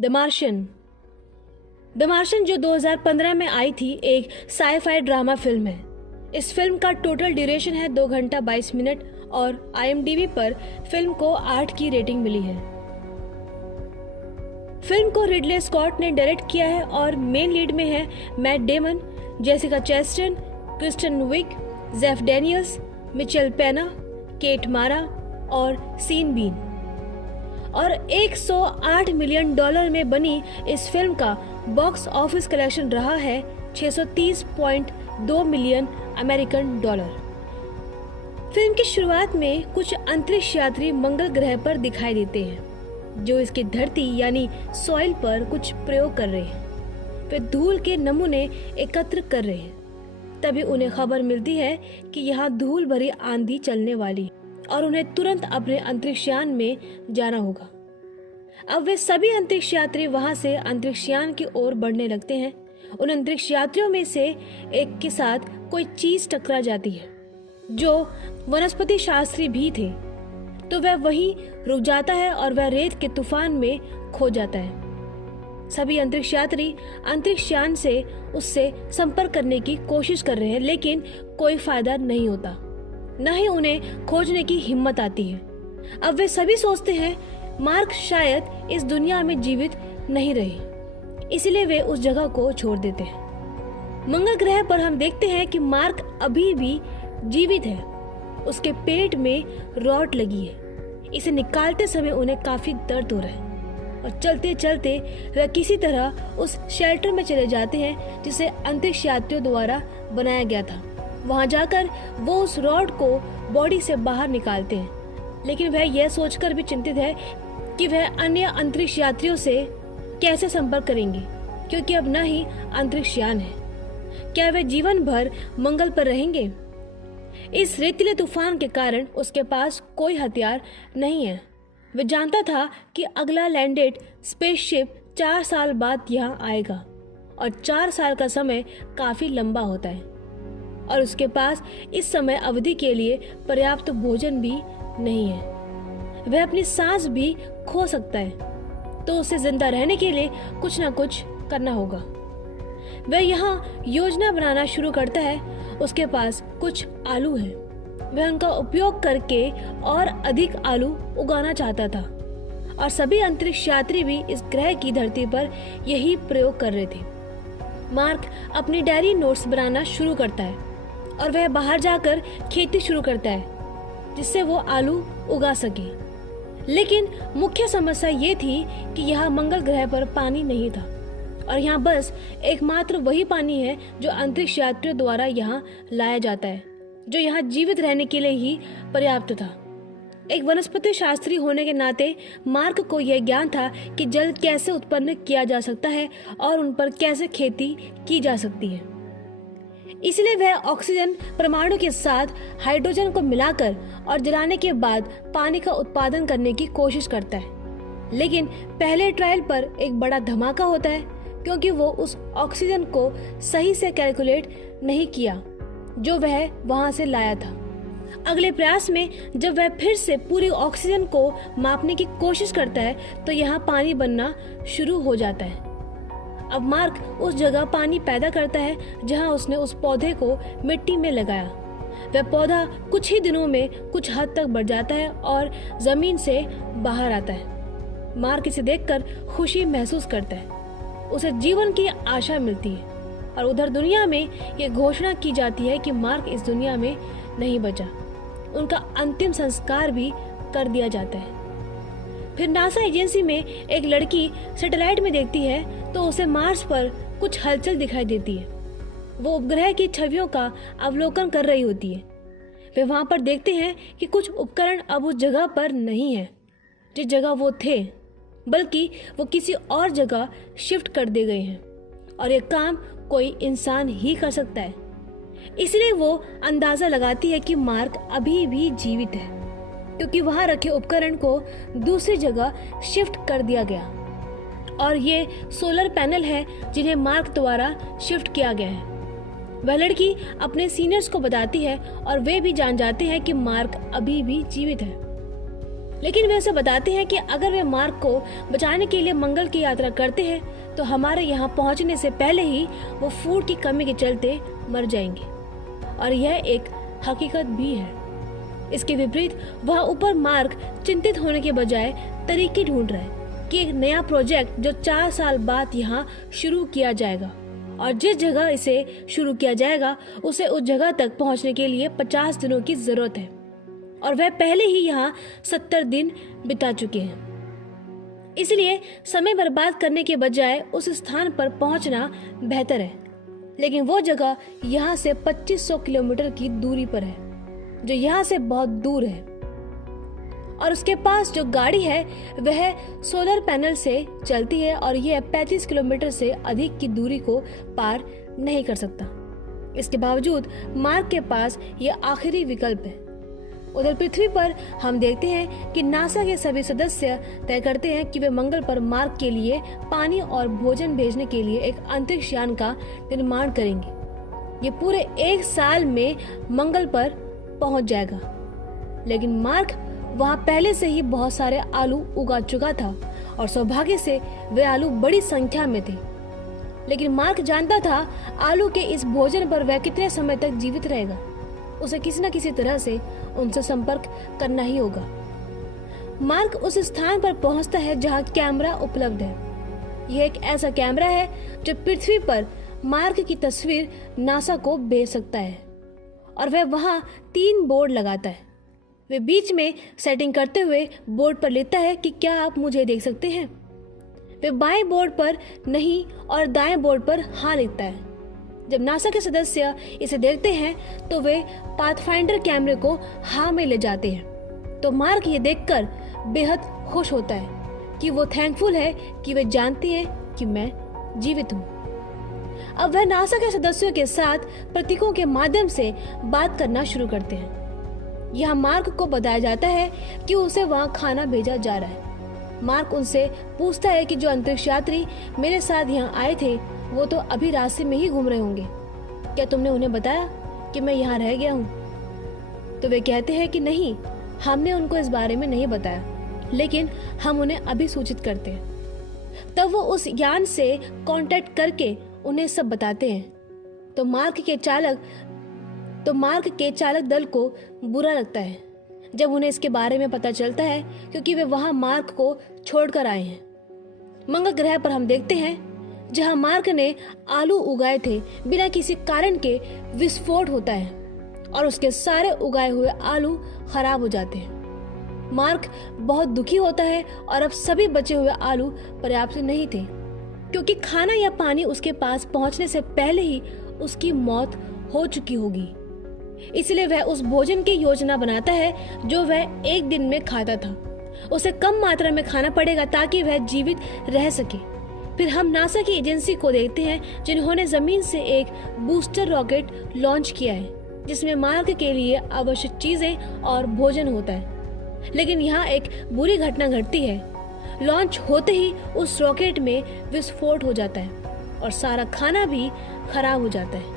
The Martian. The Martian जो 2015 में आई थी, एक साई-फाई ड्रामा फिल्म है। इस फिल्म का टोटल ड्यूरेशन है 2 घंटा 22 मिनट और IMDb पर फिल्म को 8 की रेटिंग मिली है। फिल्म को रिडले स्कॉट ने डायरेक्ट किया है और मेन लीड में है Matt Damon, Jessica Chastain, Kristen Wiig, Jeff Daniels, Michael Pena, Kate Mara और सीन बीन। और $108 मिलियन में बनी इस फिल्म का बॉक्स ऑफिस कलेक्शन रहा है $630.2 मिलियन अमेरिकन डॉलर। फिल्म की शुरुआत में कुछ अंतरिक्ष यात्री मंगल ग्रह पर दिखाई देते हैं जो इसकी धरती यानी सॉइल पर कुछ प्रयोग कर रहे हैं। वे धूल के नमूने एकत्र कर रहे हैं। तभी उन्हें खबर मिलती है कि यहाँ धूल भरी आंधी चलने वाली है और उन्हें तुरंत अपने अंतरिक्षयान में जाना होगा। अब वे सभी अंतरिक्ष यात्री वहां से अंतरिक्षयान की ओर बढ़ने लगते हैं। उन अंतरिक्ष यात्रियों में से एक के साथ कोई चीज टकरा जाती है जो वनस्पति शास्त्री भी थे, तो वह वहीं रुक जाता है और वह रेत के तूफान में खो जाता है। सभी अंतरिक्ष यात्री अंतरिक्षयान से उससे संपर्क करने की कोशिश कर रहे हैं, लेकिन कोई फायदा नहीं होता, न ही उन्हें खोजने की हिम्मत आती है। अब वे सभी सोचते हैं मार्क शायद इस दुनिया में जीवित नहीं रहे, इसलिए वे उस जगह को छोड़ देते हैं। मंगल ग्रह पर हम देखते हैं कि मार्क अभी भी जीवित है। उसके पेट में रॉड लगी है। इसे निकालते समय उन्हें काफी दर्द हो रहा है और चलते चलते वे किसी तरह उस शेल्टर में चले जाते हैं जिसे अंतरिक्ष यात्रियों द्वारा बनाया गया था। वहां जाकर वो उस रॉड को बॉडी से बाहर निकालते हैं, लेकिन वह यह सोचकर भी चिंतित है कि वह अन्य अंतरिक्ष यात्रियों से कैसे संपर्क करेंगे, क्योंकि अब न ही अंतरिक्षयान है। क्या वे जीवन भर मंगल पर रहेंगे? इस रेतीले तूफान के कारण उसके पास कोई हथियार नहीं है। वह जानता था कि अगला लैंडेड स्पेसशिप 4 साल बाद यहाँ आएगा और 4 साल का समय काफी लंबा होता है और उसके पास इस समय अवधि के लिए पर्याप्त भोजन भी नहीं है। वह अपनी सांस भी खो सकता है, तो उसे जिंदा रहने के लिए कुछ ना कुछ करना होगा। वह यहाँ योजना बनाना शुरू करता है। उसके पास कुछ आलू है। वह उनका उपयोग करके और अधिक आलू उगाना चाहता था और सभी अंतरिक्ष यात्री भी इस ग्रह की धरती पर यही प्रयोग कर रहे थे। मार्क अपनी डायरी नोट्स बनाना शुरू करता है और वह बाहर जाकर खेती शुरू करता है जिससे वो आलू उगा सके। लेकिन मुख्य समस्या ये थी कि यहाँ मंगल ग्रह पर पानी नहीं था और यहाँ बस एकमात्र वही पानी है जो अंतरिक्ष यात्रियों द्वारा यहाँ लाया जाता है, जो यहाँ जीवित रहने के लिए ही पर्याप्त था। एक वनस्पति शास्त्री होने के नाते मार्क को यह ज्ञान था कि जल कैसे उत्पन्न किया जा सकता है और उन पर कैसे खेती की जा सकती है। इसलिए वह ऑक्सीजन परमाणु के साथ हाइड्रोजन को मिलाकर और जलाने के बाद पानी का उत्पादन करने की कोशिश करता है। लेकिन पहले ट्रायल पर एक बड़ा धमाका होता है, क्योंकि वो उस ऑक्सीजन को सही से कैलकुलेट नहीं किया जो वह वहां से लाया था। अगले प्रयास में जब वह फिर से पूरी ऑक्सीजन को मापने की कोशिश करता है तो यहाँ पानी बनना शुरू हो जाता है। अब मार्क उस जगह पानी पैदा करता है जहाँ उसने उस पौधे को मिट्टी में लगाया। वह पौधा कुछ ही दिनों में कुछ हद तक बढ़ जाता है और जमीन से बाहर आता है। मार्क इसे देखकर खुशी महसूस करता है। उसे जीवन की आशा मिलती है और उधर दुनिया में ये घोषणा की जाती है कि मार्क इस दुनिया में नहीं बचा। उनका अंतिम संस्कार भी कर दिया जाता है। फिर नासा एजेंसी में एक लड़की सैटेलाइट में देखती है तो उसे मार्स पर कुछ हलचल दिखाई देती है। वो उपग्रह की छवियों का अवलोकन कर रही होती है। वे वहां पर देखते हैं कि कुछ उपकरण अब उस जगह पर नहीं है जिस जगह वो थे, बल्कि वो किसी और जगह शिफ्ट कर दिए गए हैं और ये काम कोई इंसान ही कर सकता है। इसलिए वो अंदाजा लगाती है कि मार्क अभी भी जीवित है, क्योंकि वहां रखे उपकरण को दूसरी जगह शिफ्ट कर दिया गया और ये सोलर पैनल है जिन्हें मार्क द्वारा शिफ्ट किया गया है। वह लड़की अपने सीनियर्स को बताती है और वे भी जान जाते हैं कि मार्क अभी भी जीवित है। लेकिन वे उसे बताते हैं कि अगर वे मार्क को बचाने के लिए मंगल की यात्रा करते हैं तो हमारे यहाँ पहुँचने से पहले ही वो फूड की कमी के चलते मर जाएंगे। और यह एक हकीकत भी है। इसके विपरीत वहाँ ऊपर मार्क चिंतित होने के बजाय तरीके ढूंढ रहा है कि एक नया प्रोजेक्ट जो 4 साल बाद यहाँ शुरू किया जाएगा, और जिस जगह इसे शुरू किया जाएगा उसे उस जगह तक पहुँचने के लिए 50 दिनों की जरूरत है, और वह पहले ही यहाँ 70 दिन बिता चुके हैं। इसलिए समय बर्बाद करने के बजाय उस स्थान पर पहुँचना बेहतर है। लेकिन वो जगह यहाँ से 2500 किलोमीटर की दूरी पर है, जो यहाँ से बहुत दूर है, और उसके पास जो गाड़ी है वह सोलर पैनल से चलती है और यह 35 किलोमीटर से अधिक की दूरी को पार नहीं कर सकता। इसके बावजूद मार्क के पास यह आखिरी विकल्प है। उधर पृथ्वी पर हम देखते हैं कि नासा के सभी सदस्य तय करते हैं कि वे मंगल पर मार्क के लिए पानी और भोजन भेजने के लिए एक अंतरिक्ष यान का निर्माण करेंगे। ये पूरे 1 साल में मंगल पर पहुंच जाएगा। लेकिन मार्क वहां पहले से ही बहुत सारे आलू उगा चुका था और सौभाग्य से वे आलू बड़ी संख्या में थे। लेकिन मार्क जानता था आलू के इस भोजन पर वह कितने समय तक जीवित रहेगा। उसे किसी न किसी तरह से उनसे संपर्क करना ही होगा। मार्क उस स्थान पर पहुंचता है जहां कैमरा उपलब्ध है। यह एक ऐसा कैमरा है जो पृथ्वी पर मार्क की तस्वीर नासा को भेज सकता है, और वह वहां 3 बोर्ड लगाता है। वे बीच में सेटिंग करते हुए बोर्ड पर लिखता है कि क्या आप मुझे देख सकते हैं। वे बाएं बोर्ड पर नहीं और दाएं बोर्ड पर हाँ लिखता है। जब नासा के सदस्य इसे देखते हैं तो वे पाथफाइंडर कैमरे को हाँ में ले जाते हैं। तो मार्क ये देखकर बेहद खुश होता है कि वो थैंकफुल है कि वे जानते हैं कि मैं जीवित हूँ। अब वह नासा के सदस्यों के साथ प्रतीकों के माध्यम से बात करना शुरू करते हैं। यहाँ मार्क को बताया जाता है कि उसे वहाँ खाना भेजा जा रहा है। मार्क उनसे पूछता है कि जो अंतरिक्ष यात्री मेरे साथ यहाँ आए थे वो तो अभी रास्ते में ही घूम रहे होंगे, क्या तुमने उन्हें बताया कि मैं यहाँ रह गया हूँ? तो वे कहते हैं कि नहीं, हमने उनको इस बारे में नहीं बताया, लेकिन हम उन्हें अभी सूचित करते हैं। तब वो उस यान से कांटेक्ट करके उन्हें सब बताते हैं। तो मार्क के चालक दल को बुरा लगता है जब उन्हें इसके बारे में पता चलता है, क्योंकि वे वहां मार्क को छोड़कर आए हैं। मंगल ग्रह पर हम देखते हैं जहां मार्क ने आलू उगाए थे, बिना किसी कारण के विस्फोट होता है और उसके सारे उगाए हुए आलू खराब हो जाते हैं। मार्क बहुत दुखी होता है और अब सभी बचे हुए आलू पर्याप्त नहीं थे, क्योंकि खाना या पानी उसके पास पहुंचने से पहले ही उसकी मौत हो चुकी होगी। इसलिए वह उस भोजन की योजना बनाता है जो वह एक दिन में खाता था। उसे कम मात्रा में खाना पड़ेगा ताकि वह जीवित रह सके। फिर हम नासा की एजेंसी को देखते हैं जिन्होंने जमीन से एक बूस्टर रॉकेट लॉन्च किया है, जिसमें मार्क के लिए आवश्यक चीजें और भोजन होता है। लेकिन यहाँ एक बुरी घटना घटती है। लॉन्च होते ही उस रॉकेट में विस्फोट हो जाता है और सारा खाना भी खराब हो जाता है।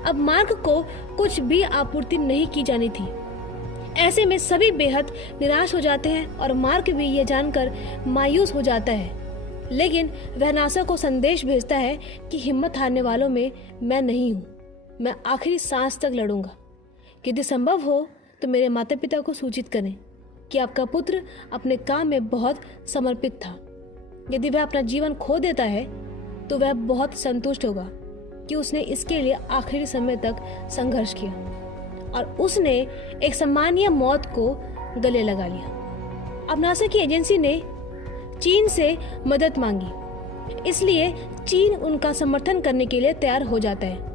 अब मार्क को कुछ भी आपूर्ति नहीं की जानी थी। ऐसे में सभी बेहद निराश हो जाते हैं और मार्क भी यह जानकर मायूस हो जाता है। लेकिन वह नासा को संदेश भेजता है कि हिम्मत हारने वालों में मैं नहीं हूँ, मैं आखिरी सांस तक लड़ूंगा। यदि संभव हो तो मेरे माता पिता को सूचित करें कि आपका पुत्र अपने काम में बहुत समर्पित था। यदि वह अपना जीवन खो देता है तो वह बहुत संतुष्ट होगा कि उसने इसके लिए आखिरी समय तक संघर्ष किया और उसने एक सम्मानीय मौत को गले लगा लिया। अब नासा की एजेंसी ने चीन से मदद मांगी, इसलिए चीन उनका समर्थन करने के लिए तैयार हो जाता है।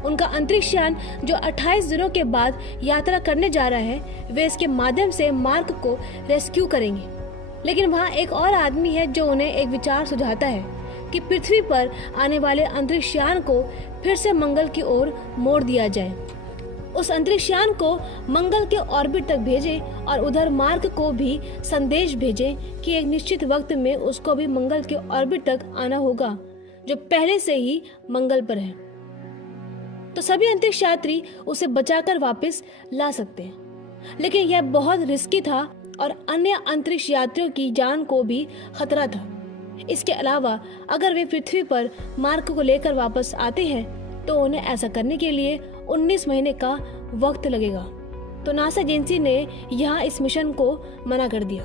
उनका अंतरिक्ष यान जो 28 दिनों के बाद यात्रा करने जा रहा है, वे इसके माध्यम से मार्क को रेस्क्यू करेंगे। लेकिन वहाँ एक और आदमी है जो उन्हें एक विचार सुझाता है कि पृथ्वी पर आने वाले अंतरिक्ष यान को फिर से मंगल की ओर मोड़ दिया जाए। उस अंतरिक्ष यान को मंगल के ऑर्बिट तक भेजें और उधर मार्क को भी संदेश भेजें कि एक निश्चित वक्त में उसको भी मंगल के ऑर्बिट तक आना होगा, जो पहले से ही मंगल पर है। तो सभी अंतरिक्ष यात्री उसे बचाकर वापस ला सकते हैं। लेकिन यह बहुत रिस्की था और अन्य अंतरिक्ष यात्रियों की जान को भी खतरा था। इसके अलावा अगर वे पृथ्वी पर मार्क को लेकर वापस आते हैं तो उन्हें ऐसा करने के लिए 19 महीने का वक्त लगेगा। तो नासा एजेंसी ने यहाँ इस मिशन को मना कर दिया।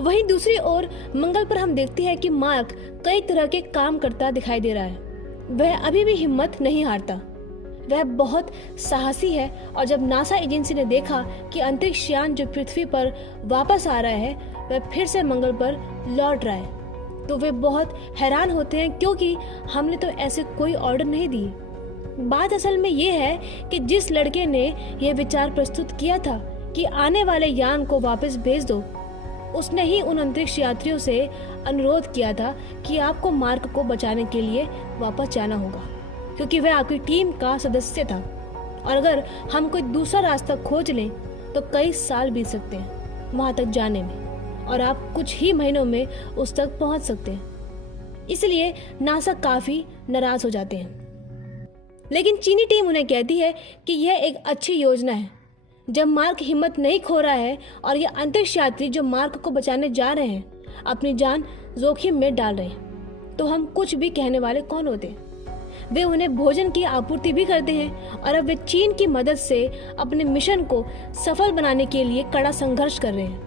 वहीं दूसरी ओर मंगल पर हम देखते हैं कि मार्क कई तरह के काम करता दिखाई दे रहा है। वह अभी भी हिम्मत नहीं हारता, वह बहुत साहसी है। और जब नासा एजेंसी ने देखा कि अंतरिक्ष यान जो पृथ्वी पर वापस आ रहा है वह फिर से मंगल पर लौट रहा है, तो वे बहुत हैरान होते हैं, क्योंकि हमने तो ऐसे कोई ऑर्डर नहीं दिए। बात असल में ये है कि जिस लड़के ने यह विचार प्रस्तुत किया था कि आने वाले यान को वापस भेज दो, उसने ही उन अंतरिक्ष यात्रियों से अनुरोध किया था कि आपको मार्क को बचाने के लिए वापस जाना होगा, क्योंकि वह आपकी टीम का सदस्य था। और अगर हम कोई दूसरा रास्ता खोज लें तो कई साल बीत सकते हैं वहां तक जाने में, और आप कुछ ही महीनों में उस तक पहुंच सकते हैं। इसलिए नासा काफी नाराज हो जाते हैं। लेकिन चीनी टीम उन्हें कहती है कि यह एक अच्छी योजना है। जब मार्क हिम्मत नहीं खो रहा है और ये अंतरिक्ष यात्री जो मार्क को बचाने जा रहे हैं अपनी जान जोखिम में डाल रहे हैं, तो हम कुछ भी कहने वाले कौन होते हैं। वे उन्हें भोजन की आपूर्ति भी करते हैं और अब वे चीन की मदद से अपने मिशन को सफल बनाने के लिए कड़ा संघर्ष कर रहे हैं।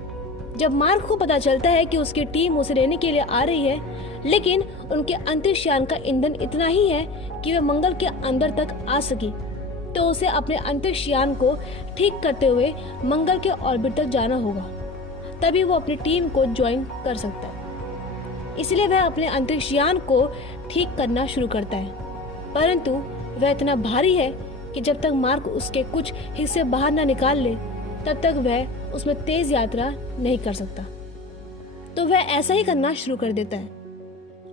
जब मार्क को पता चलता है कि उसकी टीम उसे लेने के लिए आ रही है, लेकिन उनके अंतरिक्ष यान का ईंधन इतना ही है कि वे मंगल के अंदर तक आ सके, तो उसे अपने अंतरिक्ष यान को ठीक करते हुए मंगल के ऑर्बिट तक जाना होगा, तभी वो अपनी टीम को ज्वाइन कर सकता है। इसलिए वह अपने अंतरिक्ष यान को ठीक करना शुरू करता है, परंतु वह इतना भारी है कि जब तक मार्क उसके कुछ हिस्से बाहर न निकाल ले तब तक वह उसमें तेज यात्रा नहीं कर सकता। तो वह ऐसा ही करना शुरू कर देता है।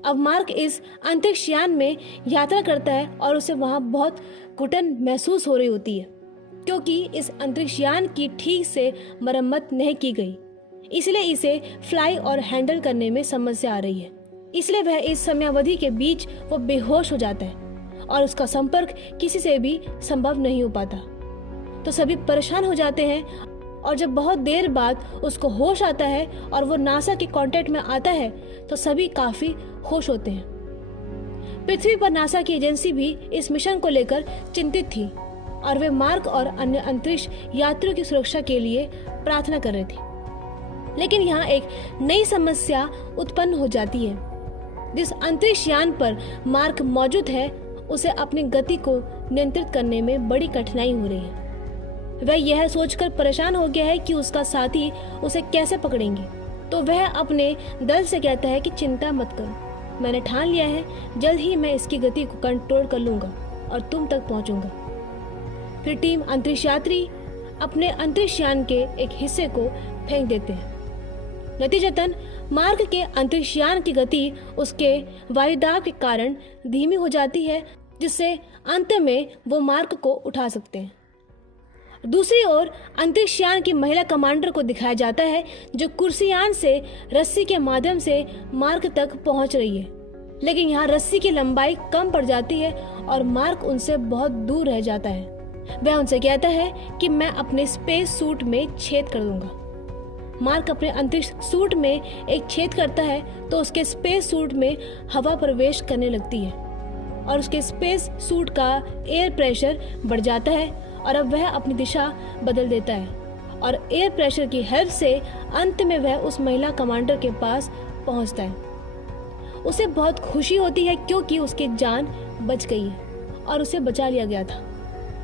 अब मार्क इस अंतरिक्ष यान में यात्रा करता है और उसे वहां बहुत घुटन महसूस हो रही होती है, क्योंकि इस अंतरिक्ष यान की ठीक से मरम्मत नहीं की गई, इसलिए इसे फ्लाई और हैंडल करने में समस्या आ रही है। इसलिए वह इस समयावधि के बीच वो बेहोश हो जाता है और उसका संपर्क किसी से भी संभव नहीं हो पाता। तो सभी परेशान हो जाते हैं, और जब बहुत देर बाद उसको होश आता है और वो नासा के कांटेक्ट में आता है तो सभी काफी खुश होते हैं। पृथ्वी पर नासा की एजेंसी भी इस मिशन को लेकर चिंतित थी और वे मार्क और अन्य अंतरिक्ष यात्रियों की सुरक्षा के लिए प्रार्थना कर रहे थे। लेकिन यहाँ एक नई समस्या उत्पन्न हो जाती है। जिस अंतरिक्ष यान पर मार्क मौजूद है उसे अपनी गति को नियंत्रित करने में बड़ी कठिनाई हो रही है। वह यह सोचकर परेशान हो गया है कि उसका साथी उसे कैसे पकड़ेंगे। तो वह अपने दल से कहता है कि चिंता मत करो, मैंने ठान लिया है, जल्द ही मैं इसकी गति को कंट्रोल कर लूंगा और तुम तक पहुंचूंगा। फिर टीम अंतरिक्ष यात्री अपने अंतरिक्ष यान के एक हिस्से को फेंक देते हैं। नतीजतन मार्क के अंतरिक्ष यान की गति उसके वायुदाब के कारण धीमी हो जाती है, जिससे अंत में वो मार्क को उठा सकते हैं। दूसरी ओर अंतरिक्ष यान की महिला कमांडर को दिखाया जाता है जो कुर्सियान से रस्सी के माध्यम से मार्क तक पहुंच रही है, लेकिन यहाँ रस्सी की लंबाई कम पड़ जाती है और मार्क उनसे बहुत दूर रह जाता है। वह उनसे कहता है कि मैं अपने स्पेस सूट में छेद कर दूंगा। मार्क अपने अंतरिक्ष सूट में एक छेद करता है तो उसके स्पेस सूट में हवा प्रवेश करने लगती है और उसके स्पेस सूट का एयर प्रेशर बढ़ जाता है और अब वह अपनी दिशा बदल देता है और एयर प्रेशर की हेल्प से अंत में वह उस महिला कमांडर के पास पहुंचता है। उसे बहुत खुशी होती है क्योंकि उसकी जान बच गई है और उसे बचा लिया गया था।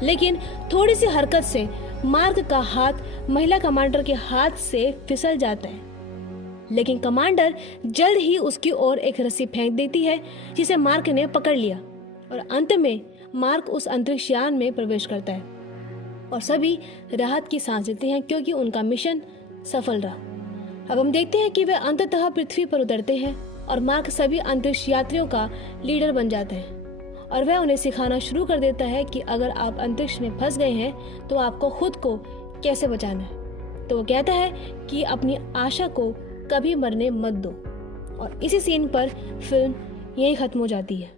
लेकिन थोड़ी सी हरकत से मार्क का हाथ महिला कमांडर के हाथ से फिसल जाता है, लेकिन कमांडर जल्द ही उसकी ओर एक रस्सी फेंक देती है जिसे मार्क ने पकड़ लिया और अंत में मार्क उस अंतरिक्ष यान में प्रवेश करता है और सभी राहत की सांस लेते हैं क्योंकि उनका मिशन सफल रहा। अब हम देखते हैं कि वे अंततः पृथ्वी पर उतरते हैं और मार्क सभी अंतरिक्ष यात्रियों का लीडर बन जाता है और वह उन्हें सिखाना शुरू कर देता है कि अगर आप अंतरिक्ष में फंस गए हैं तो आपको खुद को कैसे बचाना है। तो वो कहता है कि अपनी आशा को कभी मरने मत दो और इसी सीन पर फिल्म यही खत्म हो जाती है।